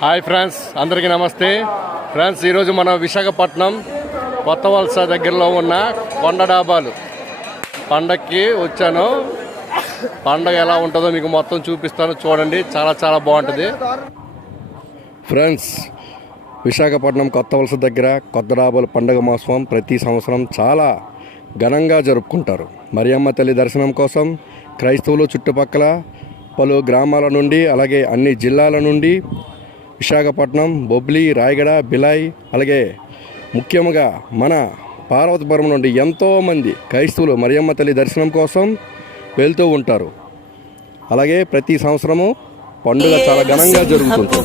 Hi friends, అందరికీ నమస్తే. Friends, ఈరోజు మనం విశాఖపట్నం కొత్త వలస దగ్గరలో ఉన్న కొండ డాబాలు పండగకి వచ్చాను. పండగ ఎలా ఉంటుందో మీకు మొత్తం చూపిస్తాను, చూడండి. చాలా చాలా బాగుంటుంది. ఫ్రెండ్స్, విశాఖపట్నం కొత్త వలస దగ్గర కొత్త డాబాలు పండగ మహోత్సవం ప్రతి సంవత్సరం చాలా ఘనంగా జరుపుకుంటారు. మరియమ్మ తల్లి దర్శనం కోసం క్రైస్తవులు చుట్టుపక్కల పలు గ్రామాల నుండి, అలాగే అన్ని జిల్లాల నుండి విశాఖపట్నం, బొబ్లీ, రాయగడ, బిలాయ్, అలాగే ముఖ్యంగా మన పార్వతీపురం నుండి ఎంతోమంది క్రైస్తవులు మరియమ్మ తల్లి దర్శనం కోసం వెళ్తూ ఉంటారు. అలాగే ప్రతి సంవత్సరము పండుగ చాలా ఘనంగా జరుగుతుంది.